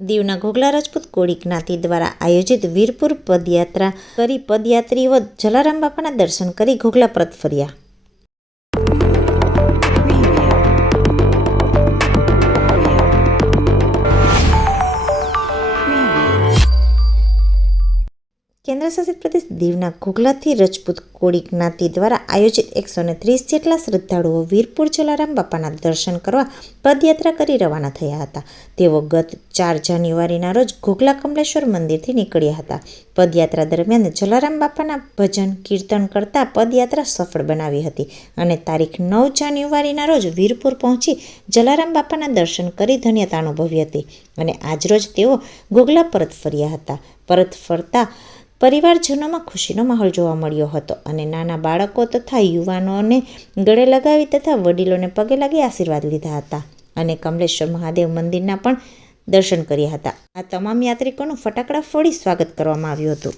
દીવના ઘોઘલા રાજપૂત કોળી જ્ઞાતિ દ્વારા આયોજિત વીરપુર પદયાત્રા કરી પદયાત્રીઓ જલારામ બાપાના દર્શન કરી ઘોઘલા પરત ફર્યા. કેન્દ્રશાસિત પ્રદેશ દીવના ઘોઘલાથી રજપૂત કોળી જ્ઞાતિ દ્વારા આયોજિત 130 જેટલા શ્રદ્ધાળુઓ વીરપુર જલારામ બાપાના દર્શન કરવા પદયાત્રા કરી રવાના થયા હતા. તેઓ ગત 4 જાન્યુઆરીના રોજ ઘોઘલા કમલેશ્વર મંદિરથી નીકળ્યા હતા. પદયાત્રા દરમિયાન જલારામ બાપાના ભજન કીર્તન કરતા પદયાત્રા સફળ બનાવી હતી અને તારીખ 9 જાન્યુઆરીના રોજ વીરપુર પહોંચી જલારામ બાપાના દર્શન કરી ધન્યતા અનુભવી હતી અને આજરોજ તેઓ ઘોઘલા પરત ફર્યા હતા. પરત ફરતા પરિવારજનોમાં ખુશીનો માહોલ જોવા મળ્યો હતો અને નાના બાળકો તથા યુવાનોને ગળે લગાવી તથા વડીલોને પગે લાગી આશીર્વાદ લીધા હતા અને કમલેશ્વર મહાદેવ મંદિરના પણ દર્શન કર્યા હતા. આ તમામ યાત્રિકોનું ફટાકડા ફોડી સ્વાગત કરવામાં આવ્યું હતું.